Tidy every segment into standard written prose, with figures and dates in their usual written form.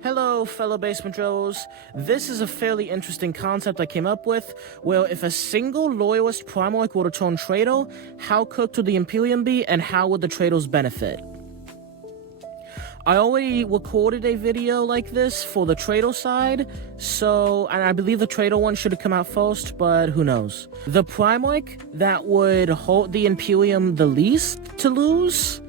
Hello, fellow basement dwellers. This is a fairly interesting concept I came up with, where if a single loyalist primark were to turn traitor, how cooked would the Imperium be, and how would the traitors benefit? I already recorded a video like this for the traitor side, and I believe the traitor one should have come out first, but who knows. The primark that would hurt the Imperium the least to lose,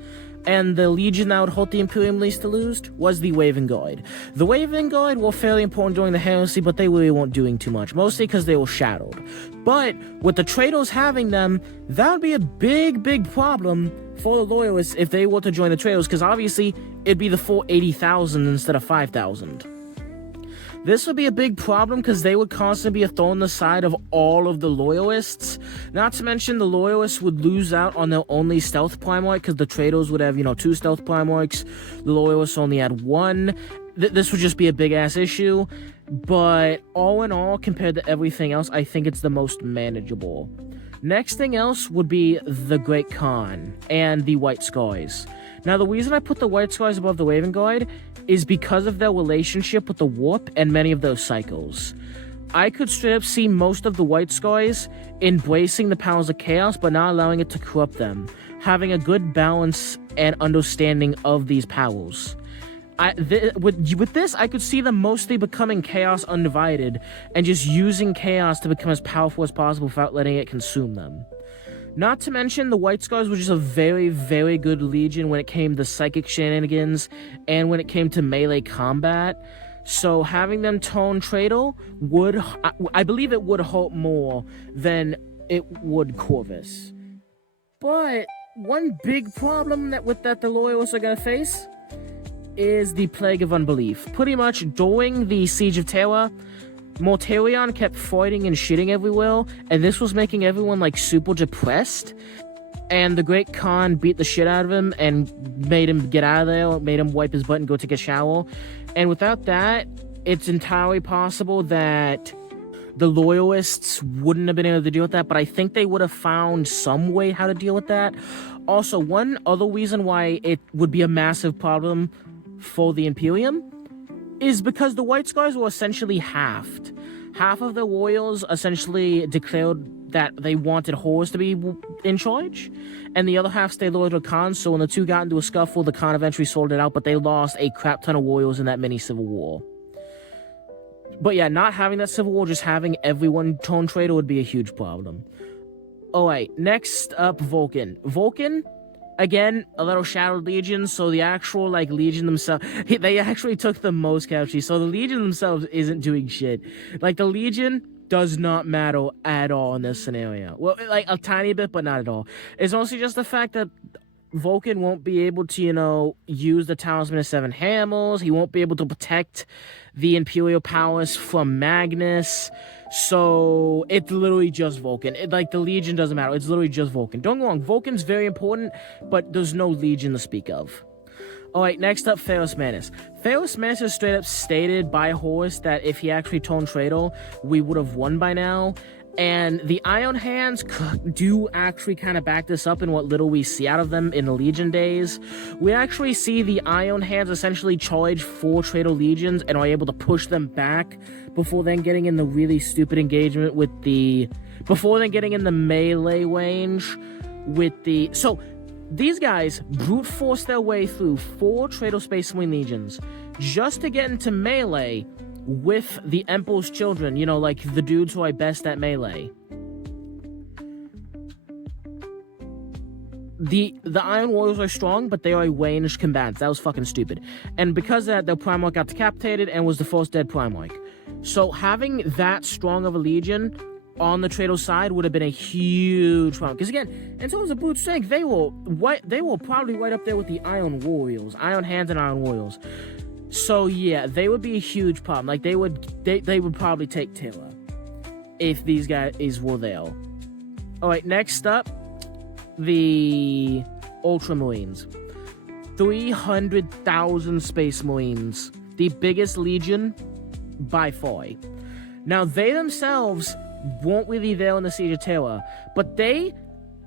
and the legion that would hold the Imperium least to lose, was the Waving Guard. The Waving Guard were fairly important during the heresy, but they really weren't doing too much, mostly because they were shadowed. But with the traitors having them, that would be a big problem for the loyalists if they were to join the traitors, because obviously it'd be the full 80,000 instead of 5,000. This would be a big problem because they would constantly be a thorn in the side of all of the loyalists. Not to mention the loyalists would lose out on their only stealth primark because the traitors would have, 2 stealth primarks. The loyalists only had 1. This would just be a big-ass issue. But all in all, compared to everything else, I think it's the most manageable. Next thing else would be the Great Khan and the White Skies. Now, the reason I put the White Skies above the Waving Guard is because of their relationship with the Warp and many of those cycles. I could straight up see most of the White Skies embracing the powers of chaos, but not allowing it to corrupt them, having a good balance and understanding of these powers. With this, I could see them mostly becoming chaos undivided and just using chaos to become as powerful as possible without letting it consume them. Not to mention, the White Scars were just a very good legion when it came to psychic shenanigans and when it came to melee combat. So having them turn traitor I believe it would hurt more than it would Corvus. But one big problem that the loyalists are gonna face is the Plague of Unbelief. Pretty much during the Siege of Terra, Mortarion kept fighting and shitting everywhere, and this was making everyone, super depressed. And the Great Khan beat the shit out of him and made him get out of there, made him wipe his butt and go take a shower. And without that, it's entirely possible that the Loyalists wouldn't have been able to deal with that, but I think they would have found some way how to deal with that. Also, one other reason why it would be a massive problem for the Imperium is because the White Scars were essentially halved. Half of the royals essentially declared that they wanted Horus to be in charge, and the other half stayed loyal to Khan, so when the two got into a scuffle, the Khan eventually sold it out, but they lost a crap ton of royals in that mini civil war. But yeah, not having that civil war, just having everyone turn traitor would be a huge problem. Alright, next up, Vulcan. Vulcan, again, a little shadowed legion, so the actual, legion themselves, they actually took the most casualties, so the legion themselves isn't doing shit. The legion does not matter at all in this scenario. Well, a tiny bit, but not at all. It's mostly just the fact that Vulcan won't be able to, use the Talisman of 7 Hammers, he won't be able to protect the Imperial Palace from Magnus, so it's literally just Vulcan. The Legion doesn't matter, it's literally just Vulcan. Don't get me wrong, Vulcan's very important, but there's no Legion to speak of. Alright, next up, Ferrus Manus. Ferrus Manus is straight up stated by Horus that if he actually turned traitor, we would have won by now. And the Iron Hands do actually kind of back this up in what little we see out of them in the Legion days. We actually see the Iron Hands essentially charge 4 traitor legions and are able to push them back before then getting in the really stupid engagement with before then getting in the melee range with the... So, these guys brute force their way through 4 traitor Space Marine legions just to get into melee with the Emperor's children, the dudes who are best at melee. The Iron Warriors are strong, but they are ranged combatants. That was fucking stupid. And because of that, their Primarch got decapitated and was the first dead Primarch. So having that strong of a legion on the traitor side would have been a huge problem. Because again, in terms of brute strength, they were probably right up there with the Iron Warriors, Iron Hands and Iron Warriors. So yeah, they would be a huge problem. They would probably take Terra if these guys were there. Alright, next up, the Ultramarines. 300,000 Space Marines. The biggest legion by far. Now, they themselves weren't really there in the Siege of Terra, but they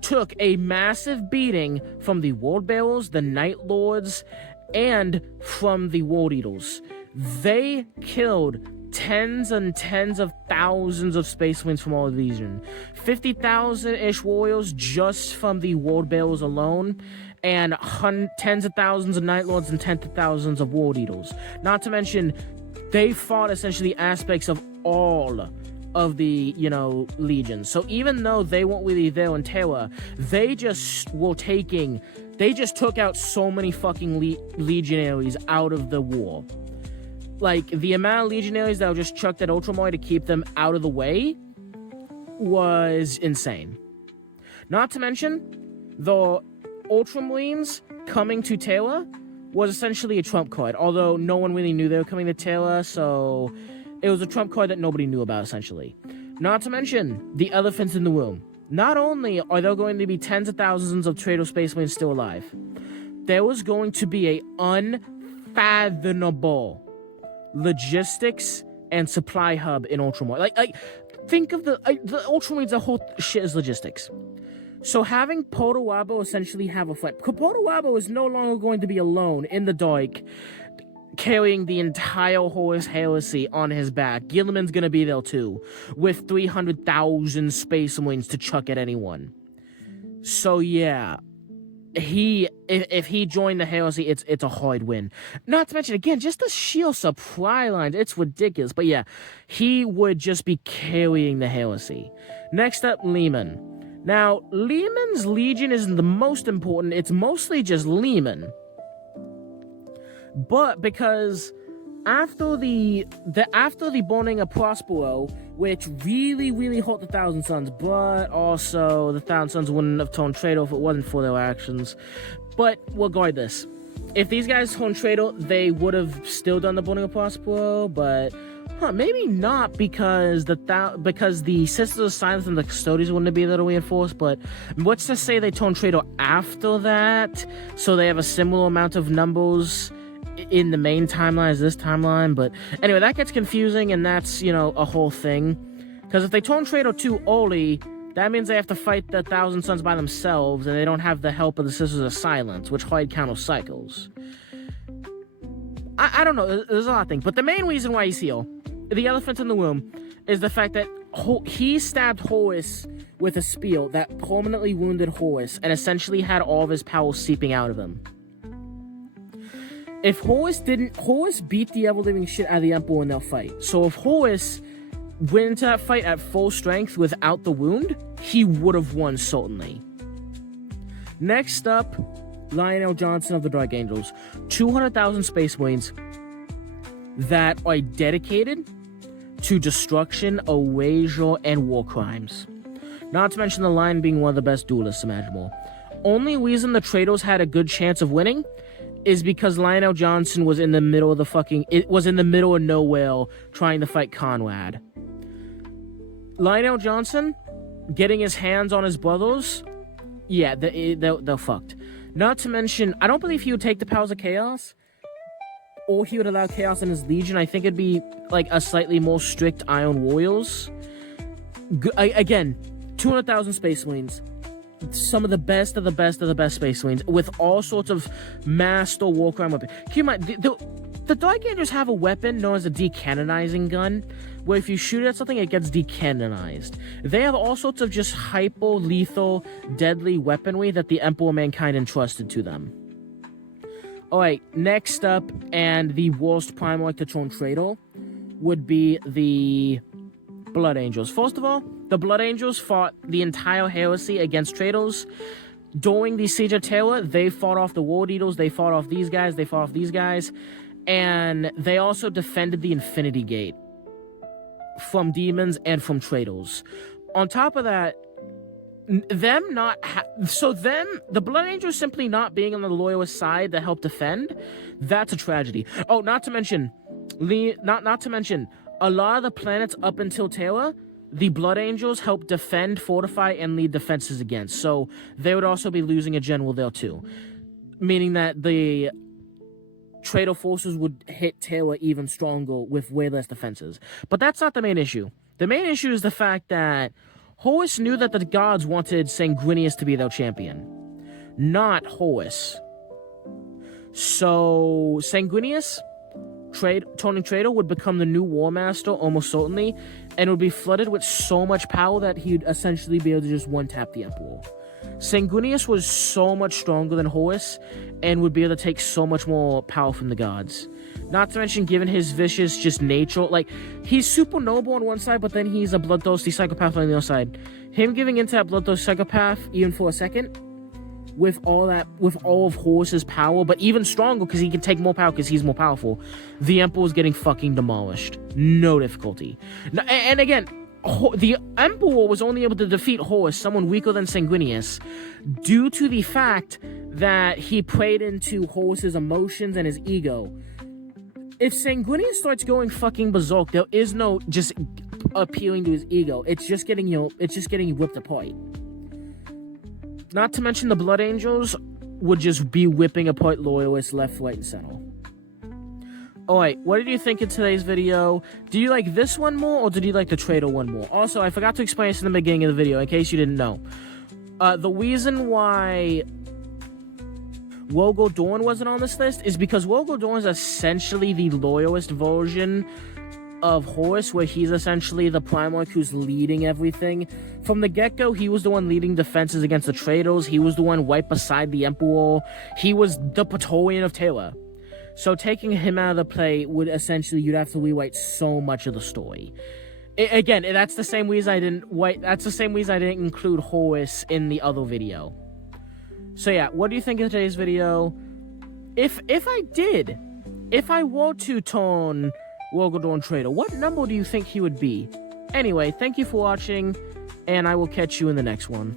took a massive beating from the World Bearers, the Night Lords, and from the World Eaters. They killed tens and tens of thousands of Space Marines from all of Legion. 50,000-ish warriors just from the Ward Bearers alone, and tens of thousands of Night Lords and tens of thousands of War Eaters. Not to mention, they fought essentially aspects of all of the, legions. So even though they weren't really there in Terra, they just took out so many fucking legionaries out of the war. Like, the amount of legionaries that were just chucked at Ultramar to keep them out of the way was insane. Not to mention, the Ultramarines coming to Terra was essentially a trump card, although no one really knew they were coming to Terra, so it was a trump card that nobody knew about, essentially. Not to mention the elephants in the room. Not only are there going to be tens of thousands of Traitor Space Marines still alive, there was going to be a unfathomable logistics and supply hub in Ultramar. Like think of the Ultramarines, the whole shit is logistics. So having Potawatomi essentially have a fight. Potawatomi is no longer going to be alone in the dark, carrying the entire Horus Heresy on his back. Gilliman's gonna be there too, with 300,000 Space Marines to chuck at anyone. So yeah, if he joined the Heresy, it's a hard win. Not to mention, again, just the sheer supply lines, it's ridiculous. But yeah, he would just be carrying the Heresy. Next up, Lehman. Now, Lehman's Legion isn't the most important, it's mostly just Lehman. But because after the burning of Prospero, which really hurt the Thousand Sons, but also the Thousand Sons wouldn't have turned traitor if it wasn't for their actions. But regardless, if these guys turned traitor, they would have still done the burning of Prospero, but maybe not, because the Sisters of Silence and the Custodians wouldn't be there to reinforce. But let's just say they turned traitor after that, so they have a similar amount of numbers in the main timeline as this timeline. But anyway, that gets confusing, and that's, a whole thing. Because if they turn traitor too early, that means they have to fight the Thousand Sons by themselves, and they don't have the help of the Sisters of Silence, which hide counter cycles. I don't know, there's a lot of things. But the main reason why he's here, the elephant in the room, is the fact that he stabbed Horus with a spear that permanently wounded Horus and essentially had all of his power seeping out of him. If Horus beat the ever-living shit out of the Emperor in their fight. So if Horus went into that fight at full strength without the wound, he would have won, certainly. Next up, Lionel Johnson of the Dark Angels. 200,000 Space Marines that are dedicated to destruction, erasure, and war crimes. Not to mention the Lion being one of the best duelists imaginable. Only reason the Traitors had a good chance of winning is because Lionel Johnson was in the middle of nowhere trying to fight Conrad. Lionel Johnson getting his hands on his brothers, yeah, they're fucked. Not to mention, I don't believe he would take the powers of Chaos, or he would allow Chaos in his Legion. I think it'd be like a slightly more strict Iron Warriors. Again, 200,000 Space Marines. Some of the best of the best of the best Space Marines with all sorts of master war crime weapons. Keep in mind, the Dark Angels have a weapon known as a decanonizing gun, where if you shoot at something, it gets decanonized. They have all sorts of just hyper-lethal, deadly weaponry that the Emperor of Mankind entrusted to them. Alright, next up, and the worst primark to turn traitor, would be the Blood Angels. First of all, the Blood Angels fought the entire heresy against traitors. During the Siege of Terra, they fought off the War Eaters, they fought off these guys, they fought off these guys, and they also defended the Infinity Gate from demons and from traitors. On top of that, the Blood Angels simply not being on the loyalist side to help defend, that's a tragedy. Oh, not to mention, a lot of the planets up until Terra, the Blood Angels help defend, fortify, and lead defenses against. So they would also be losing a general there too. Meaning that the traitor forces would hit Terra even stronger with way less defenses. But that's not the main issue. The main issue is the fact that Horus knew that the gods wanted Sanguinius to be their champion, not Horus. So Sanguinius Turning Traitor would become the new War Master almost certainly, and would be flooded with so much power that he'd essentially be able to just one-tap the Emperor. Sanguinius was so much stronger than Horus, and would be able to take so much more power from the gods. Not to mention, given his vicious just nature, like, he's super noble on one side, but then he's a bloodthirsty psychopath on the other side. Him giving into that bloodthirsty psychopath, even for a second, with all of Horus's power, but even stronger because he can take more power because he's more powerful, the Emperor was getting fucking demolished. No difficulty. And again, the Emperor was only able to defeat Horus, someone weaker than Sanguinius, due to the fact that he played into Horus's emotions and his ego. If Sanguinius starts going fucking berserk, there is no just appealing to his ego. It's just getting whipped apart. Not to mention the Blood Angels would just be whipping apart Loyalists left, right, and center. Alright, what did you think of today's video? Do you like this one more, or did you like the Traitor one more? Also, I forgot to explain this in the beginning of the video, in case you didn't know. The reason why Wogo Dawn wasn't on this list is because Wogo Dawn is essentially the Loyalist version of Horus, where he's essentially the Primark who's leading everything. From the get-go, he was the one leading defenses against the Traitors. He was the one right beside the Emperor. He was the Praetorian of Terror. So taking him out of the play would essentially, you'd have to rewrite so much of the story. Again, that's the same reason I didn't include Horus in the other video. So yeah, what do you think of today's video? If I were to turn Wogo Dawn Traitor, what number do you think he would be? Anyway, thank you for watching, and I will catch you in the next one.